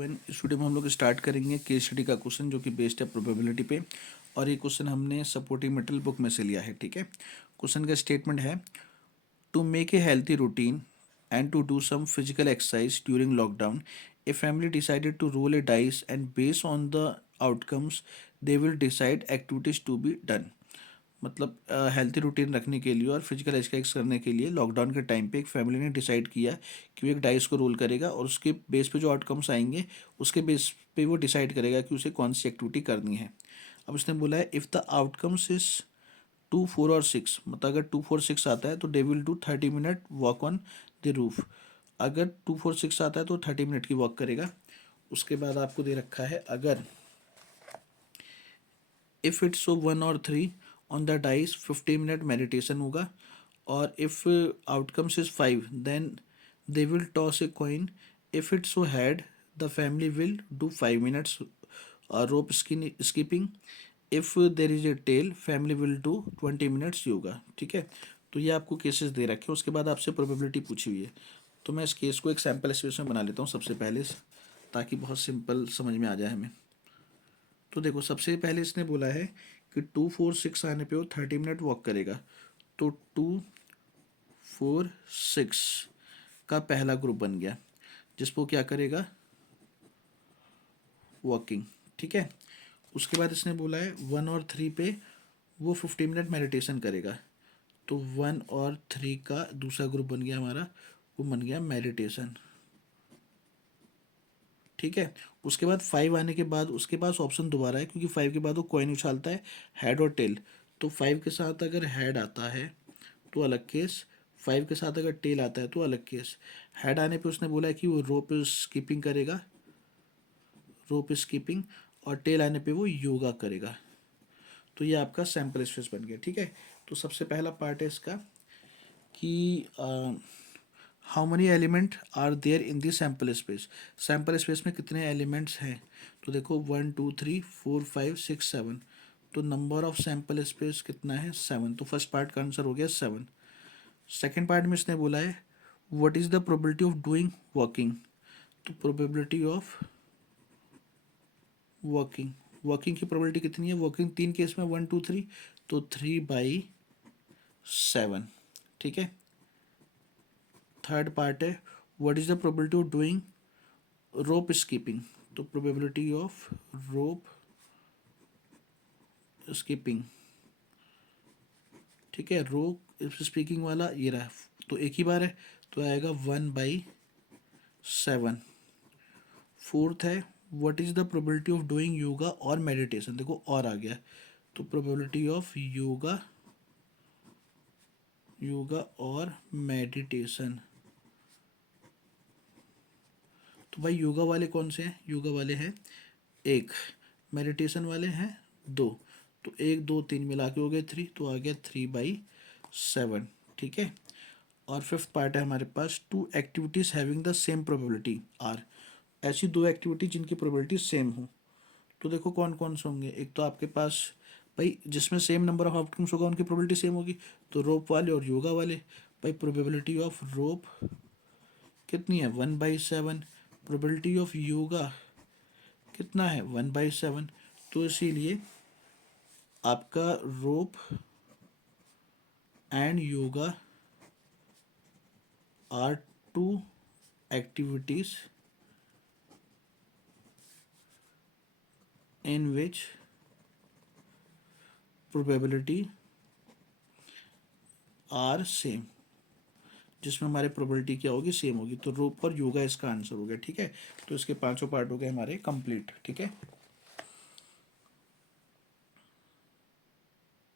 Everyone, इस video में हम लोग स्टार्ट करेंगे केस स्टडी का क्वेश्चन जो कि बेस्ड है प्रोबेबिलिटी पे। और ये क्वेश्चन हमने सपोर्टिंग मटेरियल बुक में से लिया है। ठीक है, क्वेश्चन का स्टेटमेंट है, to make a healthy routine and to do some physical exercise during lockdown, a family decided to roll a dice and based on the outcomes they will decide activities to be done. मतलब healthy routine रखने के लिए और physical exercise करने के लिए lockdown के time पे एक फैमिली ने डिसाइड किया कि वो एक डाइस को रोल करेगा और उसके बेस पे जो आउटकम्स आएंगे उसके बेस पे वो डिसाइड करेगा कि उसे कौन सी एक्टिविटी करनी है। अब उसने बोला है इफ़ द आउटकम्स इज 2, 4 और 6, मतलब अगर 2, 4, 6 आता है तो they will do 30 minute walk on the roof. अगर 2, 4, 6 आता है तो 30 मिनट की वॉक करेगा। उसके बाद आपको दे रखा है, अगर इफ़ इट्स सो 1 और 3 on the dice 15 minute meditation होगा। और if outcomes is 5 then they will toss a coin. If it's so head the family will do 5 minutes rope skipping. If there is a tail family will do 20 minutes yoga. ठीक है, तो ये आपको cases they रखे हैं। उसके बाद आपसे प्रोबेबिलिटी पूछी हुई है, तो मैं इस केस को एक सैम्पल सिचुएशन बना लेता हूँ सबसे पहले, ताकि बहुत सिंपल समझ में आ जाए हमें। तो देखो, सबसे पहले इसने बोला है कि 2, 4, 6 आने पे वो 30 मिनट वॉक करेगा। तो 2, 4, 6 का पहला ग्रुप बन गया जिसको क्या करेगा, वॉकिंग। ठीक है, उसके बाद इसने बोला है 1 और 3 पे वो 15 मिनट मेडिटेशन करेगा। तो 1 और 3 का दूसरा ग्रुप बन गया हमारा, वो बन गया मेडिटेशन। ठीक है, उसके बाद 5 आने के बाद उसके पास ऑप्शन दोबारा है, क्योंकि 5 के बाद वो कॉइन उछालता है, हेड और टेल। तो 5 के साथ अगर हेड आता है तो अलग केस, 5 के साथ अगर टेल आता है तो अलग केस। हेड आने पे उसने बोला है कि वो रोप स्कीपिंग करेगा, रोप स्कीपिंग। और टेल आने पे वो योगा करेगा। तो ये आपका सैम्पल स्पेस बन गया। ठीक है, तो सबसे पहला पार्ट है इसका कि how many element are there in the sample space. Sample space में कितने एलिमेंट्स हैं, तो देखो 1, 2, 3, 4, 5, 6, 7। तो नंबर ऑफ सैम्पल स्पेस कितना है, 7। तो फर्स्ट पार्ट का आंसर हो गया 7। सेकेंड पार्ट में इसने बोला है what is the probability of doing walking. तो प्रोबेबिलिटी ऑफ वॉकिंग, वॉकिंग की प्रोबेबिलिटी कितनी है, वॉकिंग 3 केस में 1, 2, 3, तो 3/7। ठीक है, थर्ड पार्ट है what is the probability of doing rope skipping. तो प्रोबेबिलिटी ऑफ रोप स्कीपिंग। ठीक है, रोप स्पीकिंग वाला ये रहा, तो एक ही बार है, तो आएगा 1/7। फोर्थ है what is the probability of doing yoga और मेडिटेशन। देखो और आ गया, तो प्रोबेबिलिटी ऑफ योगा, योगा और मेडिटेशन। तो भाई योगा वाले कौन से हैं, योगा वाले हैं 1, मेडिटेशन वाले हैं 2। तो 1, 2, 3 मिला के हो गए 3, तो आ गया 3/7। ठीक है, और फिफ्थ पार्ट है हमारे पास, 2 activities having the same probability are. ऐसी 2 एक्टिविटी जिनकी प्रोबेबिलिटी सेम हो। तो देखो कौन कौन से होंगे, एक तो आपके पास भाई जिसमें सेम नंबर ऑफ आउटकम्स होगा उनकी प्रोबेबिलिटी सेम होगी, तो रोप वाले और योगा वाले। भाई प्रोबेबिलिटी ऑफ रोप कितनी है, 1/7। प्रोबेबिलिटी ऑफ योगा कितना है, 1/7। तो इसीलिए आपका rope and yoga are 2 activities in which probability are same, जिसमें हमारे प्रोबेबिलिटी क्या होगी, सेम होगी। तो रोप और योगा इसका आंसर हो गया। ठीक है, तो इसके पांचों पार्ट हो गए हमारे कंप्लीट। ठीक है।